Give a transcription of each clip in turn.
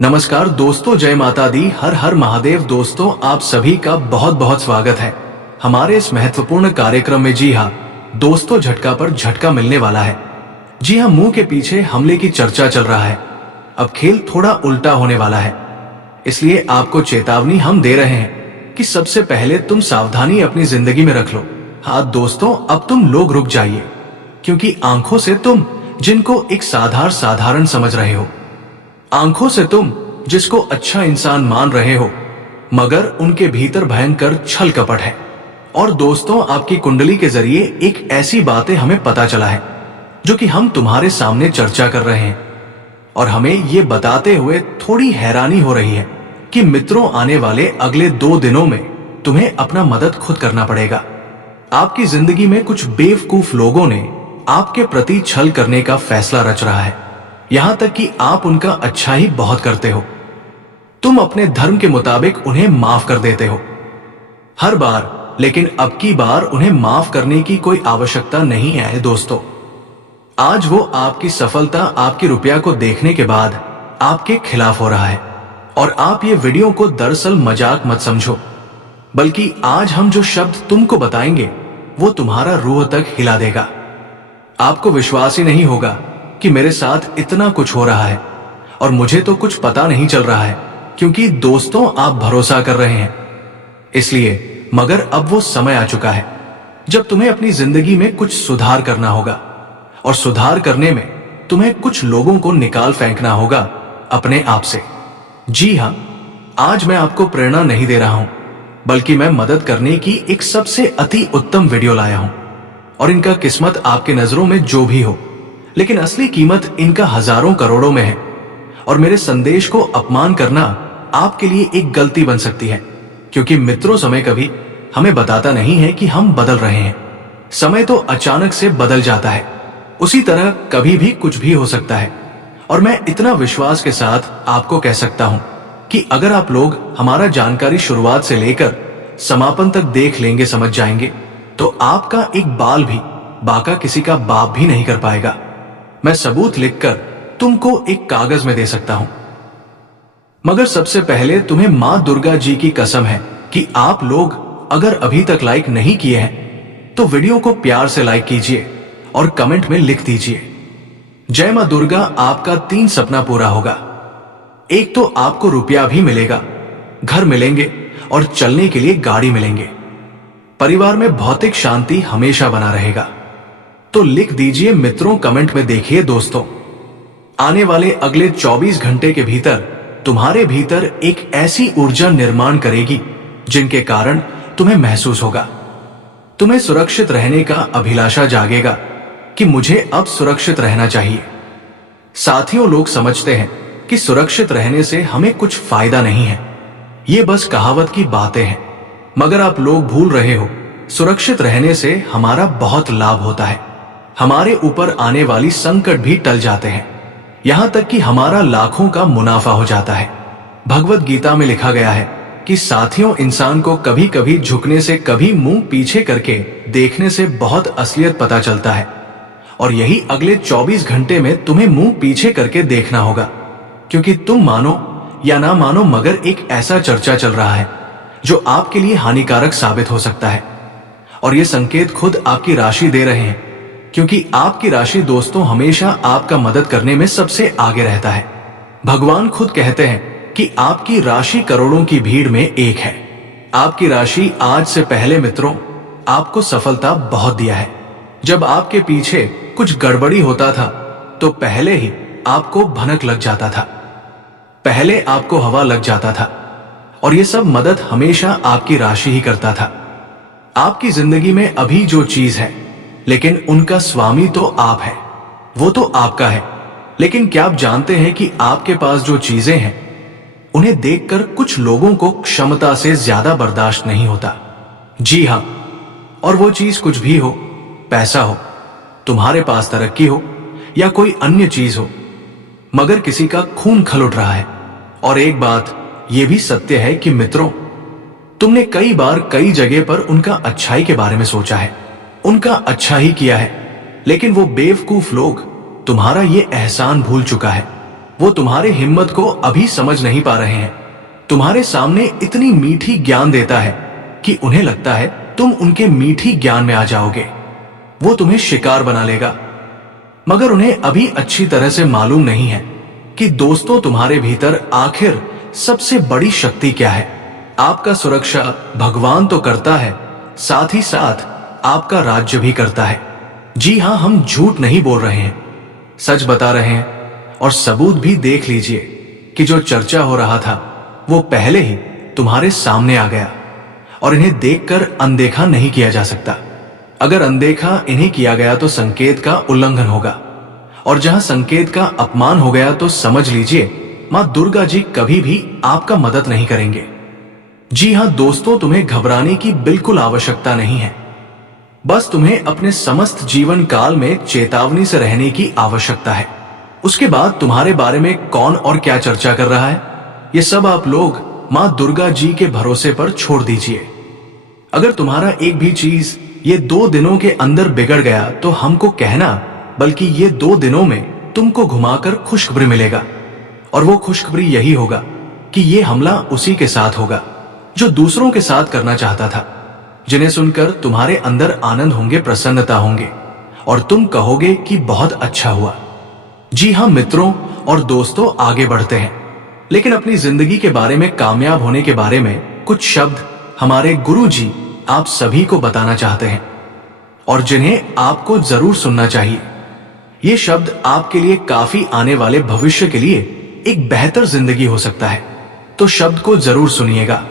नमस्कार दोस्तों, जय माता दी, हर हर महादेव। दोस्तों, आप सभी का बहुत बहुत स्वागत है हमारे इस महत्वपूर्ण कार्यक्रम में। जी हाँ दोस्तों, झटका पर झटका मिलने वाला है। जी हाँ, मुंह के पीछे हमले की चर्चा चल रहा है। अब खेल थोड़ा उल्टा होने वाला है, इसलिए आपको चेतावनी हम दे रहे हैं कि सबसे पहले तुम सावधानी अपनी जिंदगी में रख लो। हाँ दोस्तों, अब तुम लोग रुक जाइए, क्योंकि आंखों से तुम जिनको एक साधारण समझ रहे हो, आंखों से तुम जिसको अच्छा इंसान मान रहे हो, मगर उनके भीतर भयंकर छल कपट है। और दोस्तों, आपकी कुंडली के जरिए एक ऐसी बातें हमें पता चला है जो कि हम तुम्हारे सामने चर्चा कर रहे हैं, और हमें ये बताते हुए थोड़ी हैरानी हो रही है कि मित्रों, आने वाले अगले 2 दिनों में तुम्हें अपना मदद खुद करना पड़ेगा। आपकी जिंदगी में कुछ बेवकूफ लोगों ने आपके प्रति छल करने का फैसला रच रहा है, यहां तक कि आप उनका अच्छा ही बहुत करते हो। तुम अपने धर्म के मुताबिक उन्हें माफ कर देते हो हर बार, लेकिन अब की बार उन्हें माफ करने की कोई आवश्यकता नहीं है। दोस्तों, आज वो आपकी सफलता, आपकी रुपया को देखने के बाद आपके खिलाफ हो रहा है। और आप ये वीडियो को दरअसल मजाक मत समझो, बल्कि आज हम जो शब्द तुमको बताएंगे वो तुम्हारा रूह तक हिला देगा। आपको विश्वास ही नहीं होगा कि मेरे साथ इतना कुछ हो रहा है, और मुझे तो कुछ पता नहीं चल रहा है, क्योंकि दोस्तों आप भरोसा कर रहे हैं इसलिए। मगर अब वो समय आ चुका है जब तुम्हें अपनी जिंदगी में कुछ सुधार करना होगा, और सुधार करने में तुम्हें कुछ लोगों को निकाल फेंकना होगा अपने आप से। जी हां, आज मैं आपको प्रेरणा नहीं दे रहा हूं, बल्कि मैं मदद करने की एक सबसे अति उत्तम वीडियो लाया हूं। और इनका किस्मत आपके नजरों में जो भी हो, लेकिन असली कीमत इनका हजारों करोड़ों में है। और मेरे संदेश को अपमान करना आपके लिए एक गलती बन सकती है, क्योंकि मित्रों, समय कभी हमें बताता नहीं है कि हम बदल रहे हैं। समय तो अचानक से बदल जाता है, उसी तरह कभी भी कुछ भी हो सकता है। और मैं इतना विश्वास के साथ आपको कह सकता हूं कि अगर आप लोग हमारा जानकारी शुरुआत से लेकर समापन तक देख लेंगे, समझ जाएंगे, तो आपका एक बाल भी बाका किसी का बाप भी नहीं कर पाएगा। मैं सबूत लिखकर तुमको एक कागज में दे सकता हूं, मगर सबसे पहले तुम्हें मां दुर्गा जी की कसम है कि आप लोग अगर अभी तक लाइक नहीं किए हैं तो वीडियो को प्यार से लाइक कीजिए और कमेंट में लिख दीजिए, जय मां दुर्गा। आपका 3 सपना पूरा होगा। एक तो आपको रुपया भी मिलेगा, घर मिलेंगे, और चलने के लिए गाड़ी मिलेंगे। परिवार में भौतिक शांति हमेशा बना रहेगा। तो लिख दीजिए मित्रों, कमेंट में देखिए। दोस्तों, आने वाले अगले 24 घंटे के भीतर तुम्हारे भीतर एक ऐसी ऊर्जा निर्माण करेगी जिनके कारण तुम्हें महसूस होगा, तुम्हें सुरक्षित रहने का अभिलाषा जागेगा कि मुझे अब सुरक्षित रहना चाहिए। साथियों, लोग समझते हैं कि सुरक्षित रहने से हमें कुछ फायदा नहीं है, ये बस कहावत की बातें हैं। मगर आप लोग भूल रहे हो, सुरक्षित रहने से हमारा बहुत लाभ होता है। हमारे ऊपर आने वाली संकट भी टल जाते हैं, यहां तक कि हमारा लाखों का मुनाफा हो जाता है। भगवत गीता में लिखा गया है कि साथियों, इंसान को कभी कभी झुकने से, कभी मुंह पीछे करके देखने से बहुत असलियत पता चलता है। और यही अगले 24 घंटे में तुम्हें मुंह पीछे करके देखना होगा, क्योंकि तुम मानो या ना मानो, मगर एक ऐसा चर्चा चल रहा है जो आपके लिए हानिकारक साबित हो सकता है। और ये संकेत खुद आपकी राशि दे रहे हैं, क्योंकि आपकी राशि दोस्तों हमेशा आपका मदद करने में सबसे आगे रहता है। भगवान खुद कहते हैं कि आपकी राशि करोड़ों की भीड़ में एक है। आपकी राशि आज से पहले मित्रों आपको सफलता बहुत दिया है। जब आपके पीछे कुछ गड़बड़ी होता था तो पहले ही आपको भनक लग जाता था, पहले आपको हवा लग जाता था, और ये सब मदद हमेशा आपकी राशि ही करता था। आपकी जिंदगी में अभी जो चीज है, लेकिन उनका स्वामी तो आप है, वो तो आपका है। लेकिन क्या आप जानते हैं कि आपके पास जो चीजें हैं उन्हें देखकर कुछ लोगों को क्षमता से ज्यादा बर्दाश्त नहीं होता। जी हां, और वो चीज कुछ भी हो, पैसा हो, तुम्हारे पास तरक्की हो, या कोई अन्य चीज हो, मगर किसी का खून खल उठ रहा है। और एक बात यह भी सत्य है कि मित्रों, तुमने कई बार कई जगह पर उनका अच्छाई के बारे में सोचा है, उनका अच्छा ही किया है, लेकिन वो बेवकूफ लोग तुम्हारा ये एहसान भूल चुका है वो तुम्हारे हिम्मत को अभी समझ नहीं पा रहे हैं। तुम्हारे सामने इतनी मीठी ज्ञान देता है कि उन्हें लगता है तुम उनके मीठी ज्ञान में आ जाओगे। वो तुम्हें शिकार बना लेगा, मगर उन्हें अभी अच्छी तरह से मालूम नहीं है कि दोस्तों तुम्हारे भीतर आखिर सबसे बड़ी शक्ति क्या है। आपका सुरक्षा भगवान तो करता है, साथ ही साथ आपका राज्य भी करता है। जी हां, हम झूठ नहीं बोल रहे हैं, सच बता रहे हैं। और सबूत भी देख लीजिए कि जो चर्चा हो रहा था वो पहले ही तुम्हारे सामने आ गया, और इन्हें देखकर अनदेखा नहीं किया जा सकता। अगर अनदेखा इन्हें किया गया तो संकेत का उल्लंघन होगा, और जहां संकेत का अपमान हो गया तो समझ लीजिए मां दुर्गा जी कभी भी आपका मदद नहीं करेंगे। जी हां दोस्तों, तुम्हें घबराने की बिल्कुल आवश्यकता नहीं है। बस तुम्हें अपने समस्त जीवन काल में चेतावनी से रहने की आवश्यकता है। उसके बाद तुम्हारे बारे में कौन और क्या चर्चा कर रहा है, ये सब आप लोग मां दुर्गा जी के भरोसे पर छोड़ दीजिए। अगर तुम्हारा एक भी चीज ये 2 दिनों के अंदर बिगड़ गया तो हमको कहना, बल्कि ये 2 दिनों में तुमको घुमाकर खुशखबरी मिलेगा। और वो खुशखबरी यही होगा कि ये हमला उसी के साथ होगा जो दूसरों के साथ करना चाहता था, जिन्हें सुनकर तुम्हारे अंदर आनंद होंगे, प्रसन्नता होंगे, और तुम कहोगे कि बहुत अच्छा हुआ। जी हां मित्रों और दोस्तों, आगे बढ़ते हैं, लेकिन अपनी जिंदगी के बारे में, कामयाब होने के बारे में कुछ शब्द हमारे गुरु जी आप सभी को बताना चाहते हैं, और जिन्हें आपको जरूर सुनना चाहिए। ये शब्द आपके लिए काफी आने वाले भविष्य के लिए एक बेहतर जिंदगी हो सकता है, तो शब्द को जरूर सुनिएगा।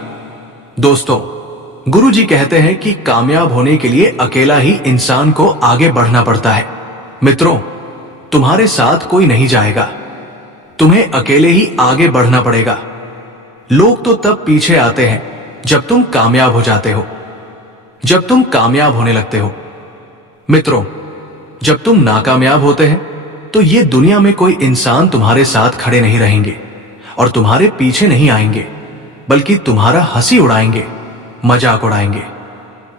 दोस्तों, गुरु जी कहते हैं कि कामयाब होने के लिए अकेला ही इंसान को आगे बढ़ना पड़ता है। मित्रों, तुम्हारे साथ कोई नहीं जाएगा, तुम्हें अकेले ही आगे बढ़ना पड़ेगा। लोग तो तब पीछे आते हैं जब तुम कामयाब हो जाते हो, जब तुम कामयाब होने लगते हो। मित्रों, जब तुम नाकामयाब होते हैं तो ये दुनिया में कोई इंसान तुम्हारे साथ खड़े नहीं रहेंगे और तुम्हारे पीछे नहीं आएंगे, बल्कि तुम्हारा हंसी उड़ाएंगे, मजाक उड़ाएंगे,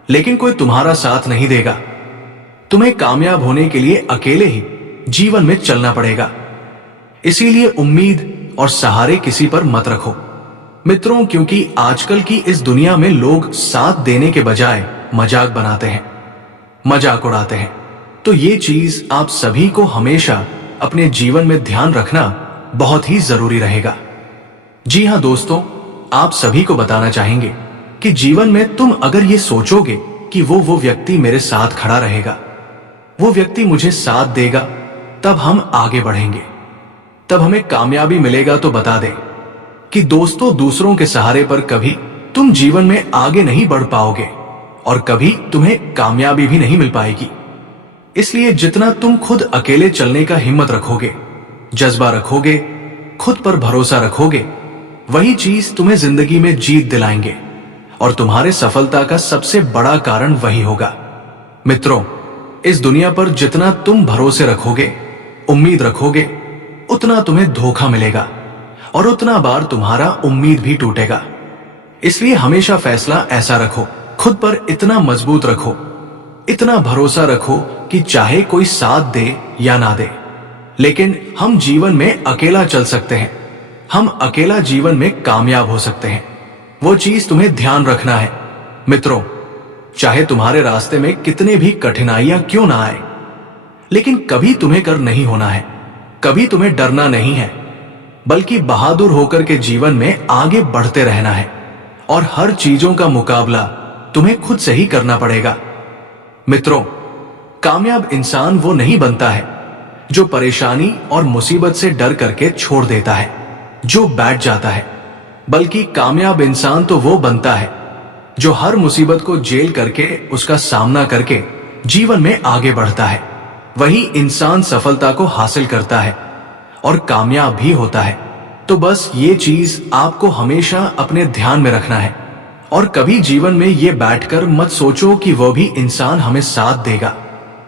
लेकिन कोई तुम्हारा साथ नहीं देगा। तुम्हें कामयाब होने के लिए अकेले ही जीवन में चलना पड़ेगा। इसीलिए उम्मीद और सहारे किसी पर मत रखो मित्रों, क्योंकि आजकल की इस दुनिया में लोग साथ देने के बजाय मजाक बनाते हैं, मजाक उड़ाते हैं। तो ये चीज आप सभी को हमेशा अपने जीवन में ध्यान रखना बहुत ही जरूरी रहेगा। जी हां दोस्तों, आप सभी को बताना चाहेंगे कि जीवन में तुम अगर ये सोचोगे कि वो व्यक्ति मेरे साथ खड़ा रहेगा, वो व्यक्ति मुझे साथ देगा, तब हम आगे बढ़ेंगे, तब हमें कामयाबी मिलेगा। तो बता दें कि दोस्तों, दूसरों के सहारे पर कभी तुम जीवन में आगे नहीं बढ़ पाओगे और कभी तुम्हें कामयाबी भी नहीं मिल पाएगी। इसलिए जितना तुम खुद अकेले चलने का हिम्मत रखोगे, जज्बा रखोगे, खुद पर भरोसा रखोगे, वही चीज तुम्हें जिंदगी में जीत दिलाएंगे और तुम्हारे सफलता का सबसे बड़ा कारण वही होगा। मित्रों, इस दुनिया पर जितना तुम भरोसे रखोगे, उम्मीद रखोगे, उतना तुम्हें धोखा मिलेगा और उतना बार तुम्हारा उम्मीद भी टूटेगा। इसलिए हमेशा फैसला ऐसा रखो, खुद पर इतना मजबूत रखो, इतना भरोसा रखो कि चाहे कोई साथ दे या ना दे, लेकिन हम जीवन में अकेला चल सकते हैं, हम अकेला जीवन में कामयाब हो सकते हैं। वो चीज तुम्हें ध्यान रखना है। मित्रों, चाहे तुम्हारे रास्ते में कितने भी कठिनाइयां क्यों ना आए, लेकिन कभी तुम्हें कर नहीं होना है, कभी तुम्हें डरना नहीं है, बल्कि बहादुर होकर के जीवन में आगे बढ़ते रहना है और हर चीजों का मुकाबला तुम्हें खुद से ही करना पड़ेगा। मित्रों, कामयाब इंसान वो नहीं बनता है जो परेशानी और मुसीबत से डर करके छोड़ देता है, जो बैठ जाता है, बल्कि कामयाब इंसान तो वो बनता है जो हर मुसीबत को झेल करके, उसका सामना करके जीवन में आगे बढ़ता है। वही इंसान सफलता को हासिल करता है और कामयाब भी होता है। तो बस ये चीज आपको हमेशा अपने ध्यान में रखना है और कभी जीवन में ये बैठकर मत सोचो कि वो भी इंसान हमें साथ देगा,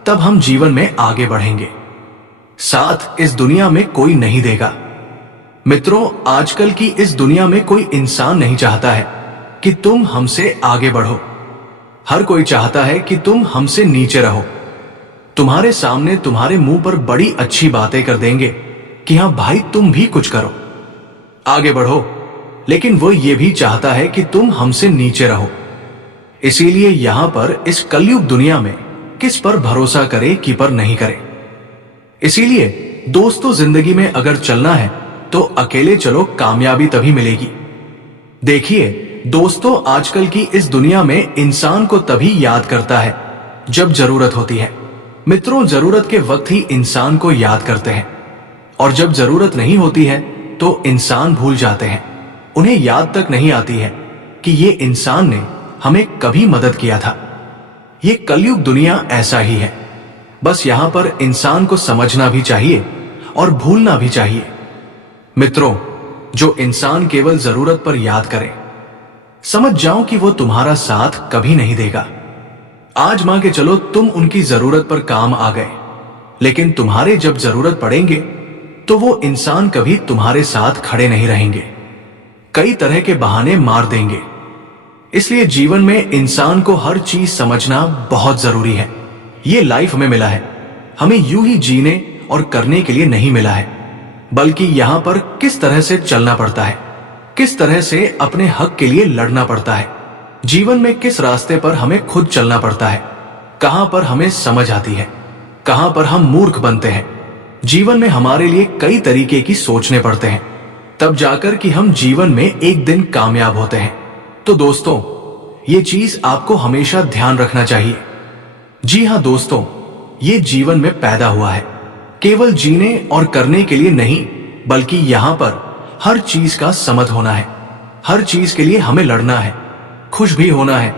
तब हम जीवन में आगे बढ़ेंगे। साथ इस दुनिया में कोई नहीं देगा। मित्रों, आजकल की इस दुनिया में कोई इंसान नहीं चाहता है कि तुम हमसे आगे बढ़ो। हर कोई चाहता है कि तुम हमसे नीचे रहो। तुम्हारे सामने तुम्हारे मुंह पर बड़ी अच्छी बातें कर देंगे, कि हाँ भाई तुम भी कुछ करो, आगे बढ़ो, लेकिन वो ये भी चाहता है कि तुम हमसे नीचे रहो। इसीलिए यहां पर इस कलयुग दुनिया में किस पर भरोसा करे कि पर नहीं करे। इसीलिए दोस्तों जिंदगी में अगर चलना है तो अकेले चलो, कामयाबी तभी मिलेगी। देखिए दोस्तों, आजकल की इस दुनिया में इंसान को तभी याद करता है जब जरूरत होती है। मित्रों, जरूरत के वक्त ही इंसान को याद करते हैं, और जब जरूरत नहीं होती है तो इंसान भूल जाते हैं। उन्हें याद तक नहीं आती है कि ये इंसान ने हमें कभी मदद किया था। ये कलयुग दुनिया ऐसा ही है। बस यहां पर इंसान को समझना भी चाहिए और भूलना भी चाहिए। मित्रों, जो इंसान केवल जरूरत पर याद करे, समझ जाओ कि वो तुम्हारा साथ कभी नहीं देगा। आज मान के चलो तुम उनकी जरूरत पर काम आ गए, लेकिन तुम्हारे जब जरूरत पड़ेंगे तो वो इंसान कभी तुम्हारे साथ खड़े नहीं रहेंगे, कई तरह के बहाने मार देंगे। इसलिए जीवन में इंसान को हर चीज समझना बहुत जरूरी है। ये लाइफ में मिला है, हमें यूं ही जीने और करने के लिए नहीं मिला है, बल्कि यहां पर किस तरह से चलना पड़ता है, किस तरह से अपने हक के लिए लड़ना पड़ता है, जीवन में किस रास्ते पर हमें खुद चलना पड़ता है, कहां पर हमें समझ आती है, कहां पर हम मूर्ख बनते हैं। जीवन में हमारे लिए कई तरीके की सोचने पड़ते हैं, तब जाकर कि हम जीवन में एक दिन कामयाब होते हैं। तो दोस्तों, ये चीज आपको हमेशा ध्यान रखना चाहिए। जी हां दोस्तों, ये जीवन में पैदा हुआ है केवल जीने और करने के लिए नहीं, बल्कि यहां पर हर चीज का समझ होना है। हर चीज के लिए हमें लड़ना है, खुश भी होना है,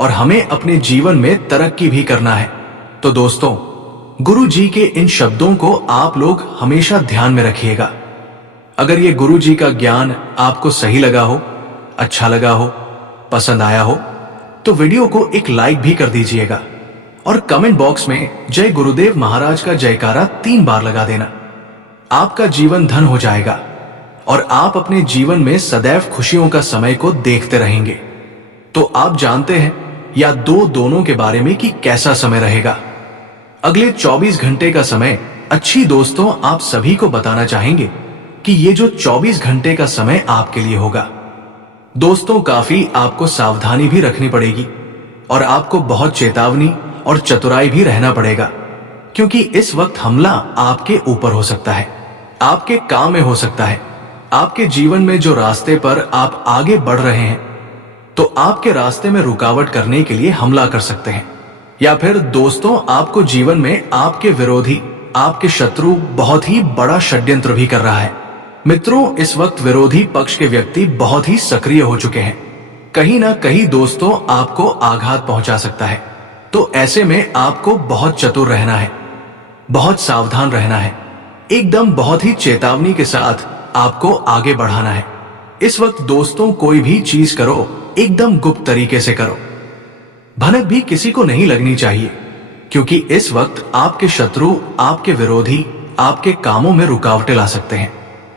और हमें अपने जीवन में तरक्की भी करना है। तो दोस्तों, गुरु जी के इन शब्दों को आप लोग हमेशा ध्यान में रखिएगा। अगर ये गुरु जी का ज्ञान आपको सही लगा हो, अच्छा लगा हो, पसंद आया हो, तो वीडियो को एक लाइक भी कर दीजिएगा, और कमेंट बॉक्स में जय गुरुदेव महाराज का जयकारा 3 बार लगा देना। आपका जीवन धन हो जाएगा और आप अपने जीवन में सदैव खुशियों का समय को देखते रहेंगे। तो आप जानते हैं या दोनों के बारे में कि कैसा समय रहेगा। अगले 24 घंटे का समय अच्छी दोस्तों आप सभी को बताना चाहेंगे कि ये जो 24 घंटे का समय आपके लिए होगा, दोस्तों काफी आपको सावधानी भी रखनी पड़ेगी, और आपको बहुत चेतावनी और चतुराई भी रहना पड़ेगा, क्योंकि इस वक्त हमला आपके ऊपर हो सकता है, आपके काम में हो सकता है। आपके जीवन में जो रास्ते पर आप आगे बढ़ रहे हैं, तो आपके रास्ते में रुकावट करने के लिए हमला कर सकते हैं, या फिर दोस्तों आपको जीवन में आपके विरोधी, आपके शत्रु बहुत ही बड़ा षड्यंत्र भी कर रहा है। मित्रों, इस वक्त विरोधी पक्ष के व्यक्ति बहुत ही सक्रिय हो चुके हैं। कहीं ना कहीं दोस्तों आपको आघात पहुंचा सकता है। तो ऐसे में आपको बहुत चतुर रहना है, बहुत सावधान रहना है, एकदम बहुत ही चेतावनी के साथ आपको आगे बढ़ाना है। इस वक्त दोस्तों कोई भी चीज करो, एकदम गुप्त तरीके से करो, भनक भी किसी को नहीं लगनी चाहिए, क्योंकि इस वक्त आपके शत्रु, आपके विरोधी आपके कामों में रुकावटें ला सकते हैं,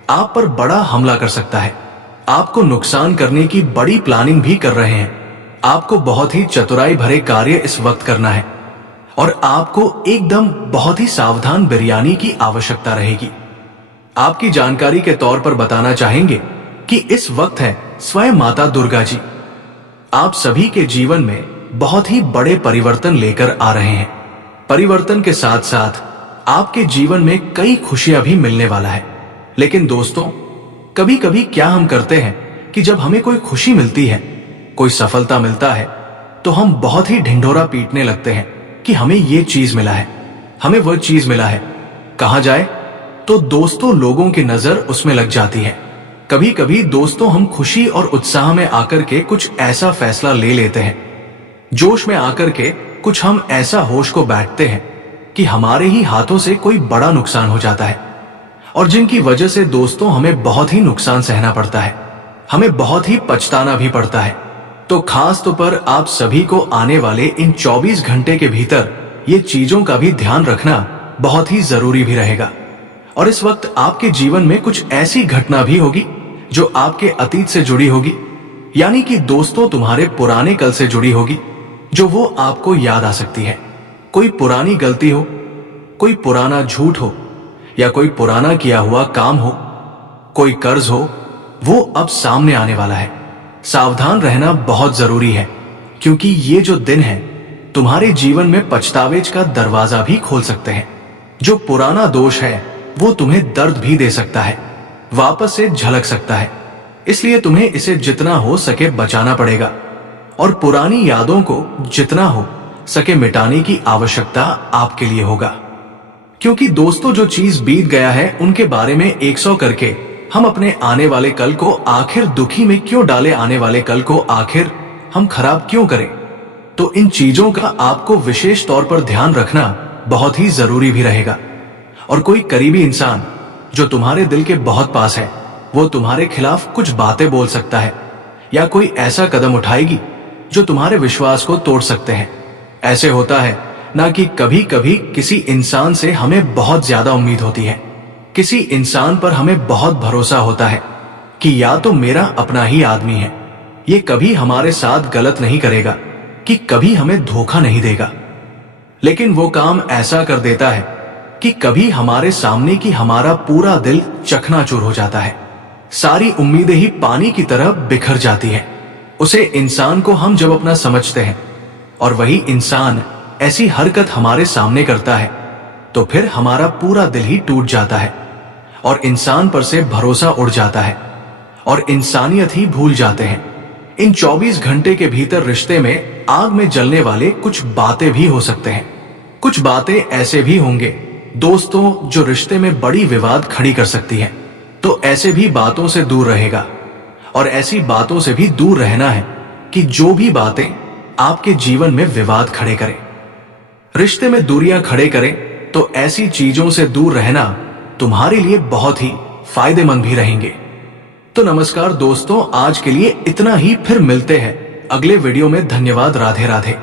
आप पर बड़ा हमला कर सकता है, आपको नुकसान करने की बड़ी प्लानिंग भी कर रहे हैं। आपको बहुत ही चतुराई भरे कार्य इस वक्त करना है, और आपको एकदम बहुत ही सावधान बिरयानी की आवश्यकता रहेगी। आपकी जानकारी के तौर पर बताना चाहेंगे कि इस वक्त है स्वयं माता दुर्गा जी आप सभी के जीवन में बहुत ही बड़े परिवर्तन लेकर आ रहे हैं। परिवर्तन के साथ साथ आपके जीवन में कई खुशियां भी मिलने वाला है। लेकिन दोस्तों, कभी कभी क्या हम करते हैं कि जब हमें कोई खुशी मिलती है, कोई सफलता मिलता है, तो हम बहुत ही ढिंढोरा पीटने लगते हैं कि हमें ये चीज मिला है, हमें वह चीज मिला है, कहां जाए। तो दोस्तों लोगों की नजर उसमें लग जाती है। कभी कभी दोस्तों हम खुशी और उत्साह में आकर के कुछ ऐसा फैसला ले लेते हैं, जोश में आकर के कुछ हम ऐसा होश को बैठते हैं कि हमारे ही हाथों से कोई बड़ा नुकसान हो जाता है, और जिनकी वजह से दोस्तों हमें बहुत ही नुकसान सहना पड़ता है, हमें बहुत ही पछताना भी पड़ता है। तो खास तौर पर आप सभी को आने वाले इन 24 घंटे के भीतर ये चीजों का भी ध्यान रखना बहुत ही जरूरी भी रहेगा। और इस वक्त आपके जीवन में कुछ ऐसी घटना भी होगी जो आपके अतीत से जुड़ी होगी, यानी कि दोस्तों तुम्हारे पुराने कल से जुड़ी होगी, जो वो आपको याद आ सकती है। कोई पुरानी गलती हो, कोई पुराना झूठ हो, या कोई पुराना किया हुआ काम हो, कोई कर्ज हो, वो अब सामने आने वाला है। सावधान रहना बहुत जरूरी है, क्योंकि ये जो दिन है तुम्हारे जीवन में पछतावेज का दरवाजा भी खोल सकते हैं। जो पुराना दोष है वो तुम्हें दर्द भी दे सकता है, वापस से झलक सकता है। इसलिए तुम्हें इसे जितना हो सके बचाना पड़ेगा और पुरानी यादों को जितना हो सके मिटाने की आवश्यकता आपके लिए होगा। क्योंकि दोस्तों, जो चीज बीत गया है उनके बारे में 100 करके हम अपने आने वाले कल को आखिर दुखी में क्यों डाले, आने वाले कल को आखिर हम खराब क्यों करें। तो इन चीजों का आपको विशेष तौर पर ध्यान रखना बहुत ही जरूरी भी रहेगा। और कोई करीबी इंसान जो तुम्हारे दिल के बहुत पास है, वो तुम्हारे खिलाफ कुछ बातें बोल सकता है या कोई ऐसा कदम उठाएगी जो तुम्हारे विश्वास को तोड़ सकते हैं। ऐसे होता है ना कि कभी कभी किसी इंसान से हमें बहुत ज्यादा उम्मीद होती है, किसी इंसान पर हमें बहुत भरोसा होता है कि या तो मेरा अपना ही आदमी है, ये कभी हमारे साथ गलत नहीं करेगा, कि कभी हमें धोखा नहीं देगा। लेकिन वो काम ऐसा कर देता है कि कभी हमारे सामने की हमारा पूरा दिल चकनाचूर हो जाता है, सारी उम्मीदें ही पानी की तरह बिखर जाती है। उसे इंसान को हम जब अपना समझते हैं और वही इंसान ऐसी हरकत हमारे सामने करता है, तो फिर हमारा पूरा दिल ही टूट जाता है और इंसान पर से भरोसा उड़ जाता है और इंसानियत ही भूल जाते हैं। इन 24 घंटे के भीतर रिश्ते में आग में जलने वाले कुछ बातें भी हो सकते हैं। कुछ बातें ऐसे भी होंगे दोस्तों जो रिश्ते में बड़ी विवाद खड़ी कर सकती हैं। तो ऐसे भी बातों से दूर रहेगा और ऐसी बातों से भी दूर रहना है कि जो भी बातें आपके जीवन में विवाद खड़े करें, रिश्ते में दूरियां खड़े करें, तो ऐसी चीजों से दूर रहना तुम्हारे लिए बहुत ही फायदेमंद भी रहेंगे। तो नमस्कार दोस्तों, आज के लिए इतना ही। फिर मिलते हैं अगले वीडियो में। धन्यवाद। राधे राधे।